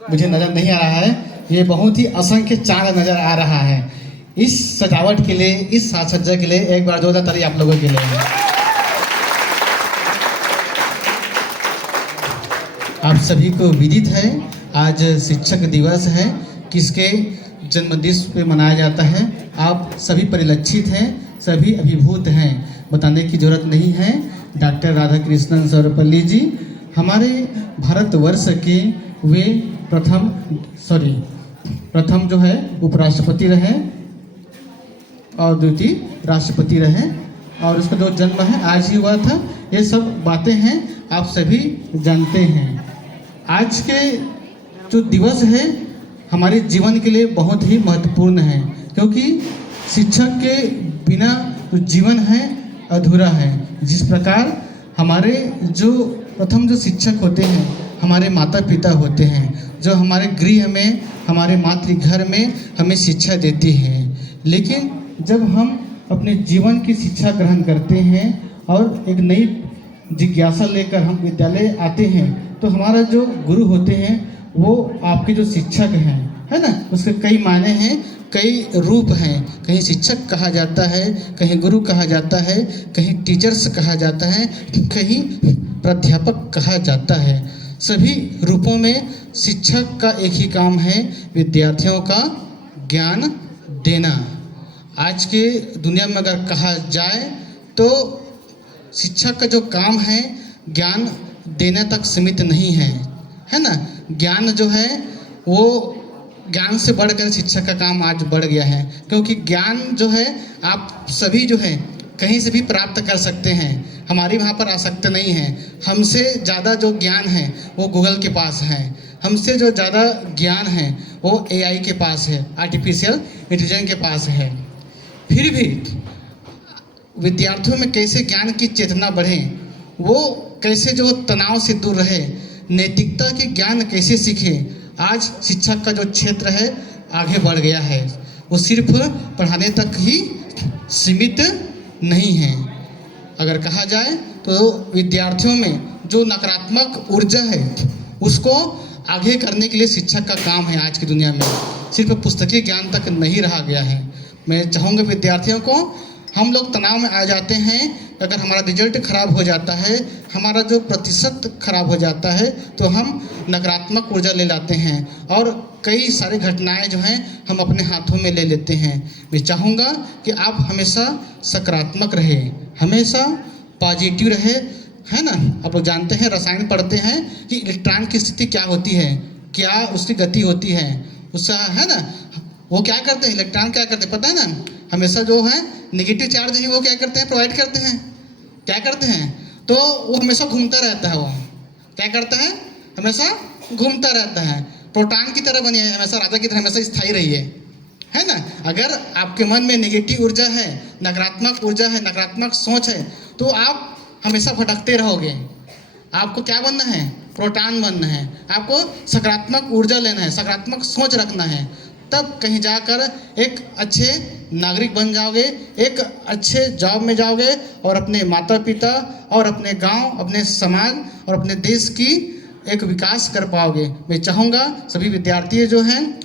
मुझे नज़र नहीं आ रहा है। ये बहुत ही असंख्य चांद नज़र आ रहा है। इस सजावट के लिए, इस साज सज्जा के लिए एक बार जोरदार ताली आप लोगों के लिए। आप सभी को विदित है आज शिक्षक दिवस है, किसके जन्मदिन पे मनाया जाता है। आप सभी परिलक्षित हैं, सभी अभिभूत हैं, बताने की जरूरत नहीं है। डॉक्टर राधाकृष्णन सर्वपल्ली जी हमारे भारतवर्ष के वे प्रथम जो है उपराष्ट्रपति रहे और द्वितीय राष्ट्रपति रहे, और उसका जो जन्म है आज ही हुआ था। ये सब बातें हैं आप सभी जानते हैं। आज के जो दिवस है हमारे जीवन के लिए बहुत ही महत्वपूर्ण है, क्योंकि शिक्षक के बिना जो जीवन है अधूरा है। जिस प्रकार हमारे जो प्रथम जो शिक्षक होते हैं हमारे माता पिता होते हैं, जो हमारे गृह में, हमारे मातृघर में हमें शिक्षा देती हैं। लेकिन जब हम अपने जीवन की शिक्षा ग्रहण करते हैं और एक नई जिज्ञासा लेकर हम विद्यालय आते हैं, तो हमारा जो गुरु होते हैं वो आपके जो शिक्षक हैं, है ना। उसके कई मायने हैं, कई रूप हैं। कहीं शिक्षक कहा जाता है, कहीं गुरु कहा जाता है, कहीं टीचर्स कहा जाता है, कहीं प्राध्यापक कहा जाता है। सभी रूपों में शिक्षक का एक ही काम है, विद्यार्थियों का ज्ञान देना। आज के दुनिया में अगर कहा जाए तो शिक्षक का जो काम है ज्ञान देने तक सीमित नहीं है, है ना। ज्ञान जो है वो ज्ञान से बढ़कर शिक्षक का काम आज बढ़ गया है, क्योंकि ज्ञान जो है आप सभी जो है कहीं से भी प्राप्त कर सकते हैं। हमारी वहाँ पर आसक्ति नहीं है। हमसे ज़्यादा जो ज्ञान है वो गूगल के पास है, हमसे जो ज़्यादा ज्ञान है वो AI के पास है, आर्टिफिशियल इंटेलिजेंस के पास है। फिर भी विद्यार्थियों में कैसे ज्ञान की चेतना बढ़े, वो कैसे जो तनाव से दूर रहे, नैतिकता के ज्ञान कैसे सीखे, आज शिक्षक का जो क्षेत्र है आगे बढ़ गया है। वो सिर्फ पढ़ाने तक ही सीमित नहीं है। अगर कहा जाए तो विद्यार्थियों में जो नकारात्मक ऊर्जा है उसको आगे करने के लिए शिक्षक का काम है। आज की दुनिया में सिर्फ पुस्तकीय ज्ञान तक नहीं रहा गया है। मैं चाहूँगा विद्यार्थियों को, हम लोग तनाव में आ जाते हैं अगर हमारा रिजल्ट खराब हो जाता है, हमारा जो प्रतिशत खराब हो जाता है, तो हम नकारात्मक ऊर्जा ले लाते हैं और कई सारी घटनाएं जो हैं हम अपने हाथों में ले लेते हैं। मैं चाहूँगा कि आप हमेशा सकारात्मक रहे, हमेशा पॉजिटिव रहे, है ना। आप लोग जानते हैं, रसायन पढ़ते हैं कि इलेक्ट्रॉन की स्थिति क्या होती है, क्या उसकी गति होती है, उसका, है ना। वो क्या करते हैं, इलेक्ट्रॉन क्या करते हैं पता है ना, हमेशा जो है नेगेटिव चार्ज है वो क्या करते हैं, प्रोवाइड करते हैं। क्या करते हैं, तो वो हमेशा घूमता रहता है। वो क्या करता है, हमेशा घूमता रहता है। प्रोटॉन की तरह बनी है, हमेशा राजा की तरह हमेशा स्थायी रही है ना। अगर आपके मन में नेगेटिव ऊर्जा है, नकारात्मक ऊर्जा है, नकारात्मक सोच है, तो आप हमेशा भटकते रहोगे। आपको क्या बनना है, प्रोटॉन बनना है। आपको सकारात्मक ऊर्जा लेना है, सकारात्मक सोच रखना है, तब कहीं जाकर एक अच्छे नागरिक बन जाओगे, एक अच्छे जॉब में जाओगे और अपने माता पिता और अपने गांव, अपने समाज और अपने देश की एक विकास कर पाओगे। मैं चाहूँगा सभी विद्यार्थी जो हैं,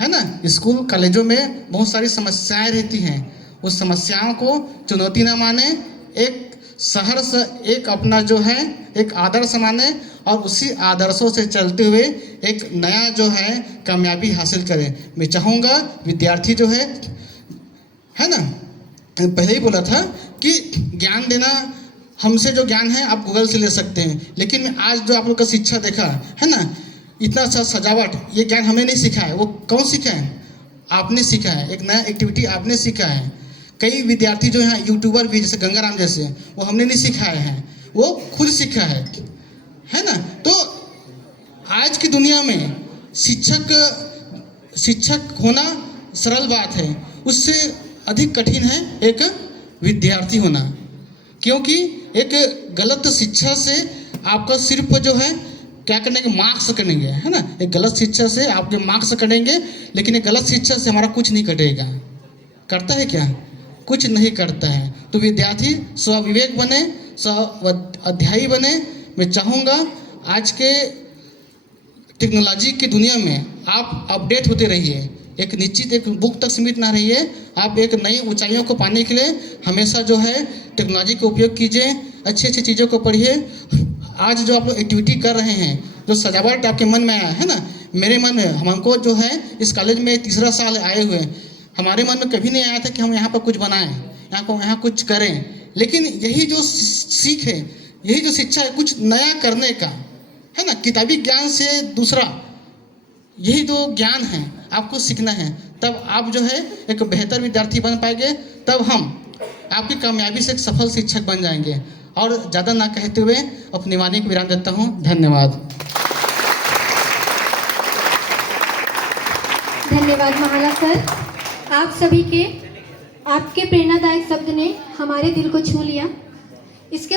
है ना, स्कूल कॉलेजों में बहुत सारी समस्याएं रहती हैं, उस समस्याओं को चुनौती ना माने, एक शहर से एक अपना जो है एक आदर्श माने और उसी आदर्शों से चलते हुए एक नया जो है कामयाबी हासिल करें। मैं चाहूँगा विद्यार्थी जो है ना, पहले ही बोला था कि ज्ञान देना, हमसे जो ज्ञान है आप गूगल से ले सकते हैं, लेकिन आज जो आप लोग का शिक्षा देखा है ना, इतना सा सजावट, ये ज्ञान हमें नहीं सीखा है। वो कौन सीखा है, आपने सीखा है। एक नया एक्टिविटी आपने सीखा है। कई विद्यार्थी जो हैं यूट्यूबर भी, जैसे गंगाराम जैसे, वो हमने नहीं सिखाए हैं, वो खुद सीखा है ना। तो आज की दुनिया में शिक्षक होना सरल बात है, उससे अधिक कठिन है एक विद्यार्थी होना, क्योंकि एक गलत शिक्षा से आपका सिर्फ जो है क्या करेंगे, मार्क्स करेंगे, है ना। एक गलत शिक्षा से आपके मार्क्स कटेंगे, लेकिन एक गलत शिक्षा से हमारा कुछ नहीं कटेगा। करता है क्या, कुछ नहीं करता है। तो विद्यार्थी स्वविवेक बने, स्व अध्यायी बने। मैं चाहूँगा आज के टेक्नोलॉजी की दुनिया में आप अपडेट होते रहिए, एक निश्चित एक बुक तक सीमित ना रहिए। आप एक नई ऊंचाइयों को पाने के लिए हमेशा जो है टेक्नोलॉजी का उपयोग कीजिए, अच्छी अच्छी चीज़ों को पढ़िए। आज जो आप लोग एक्टिविटी कर रहे हैं, जो सजावट आपके मन में आया है ना, मेरे मन में, हमको जो है इस कॉलेज में तीसरा साल आए हुए, हमारे मन में कभी नहीं आया था कि हम यहाँ पर कुछ बनाएं, यहाँ कुछ करें। लेकिन यही जो सीख है, यही जो शिक्षा है कुछ नया करने का, है ना, किताबी ज्ञान से दूसरा, यही जो ज्ञान है आपको सीखना है, तब आप जो है एक बेहतर विद्यार्थी बन पाएंगे, तब हम आपकी कामयाबी से एक सफल शिक्षक बन जाएंगे। और ज़्यादा ना कहते हुए अपनी वाणी को विराम देता हूँ। धन्यवाद। धन्यवाद महाला सर, आप सभी के आपके प्रेरणादायक शब्द ने हमारे दिल को छू लिया। इसके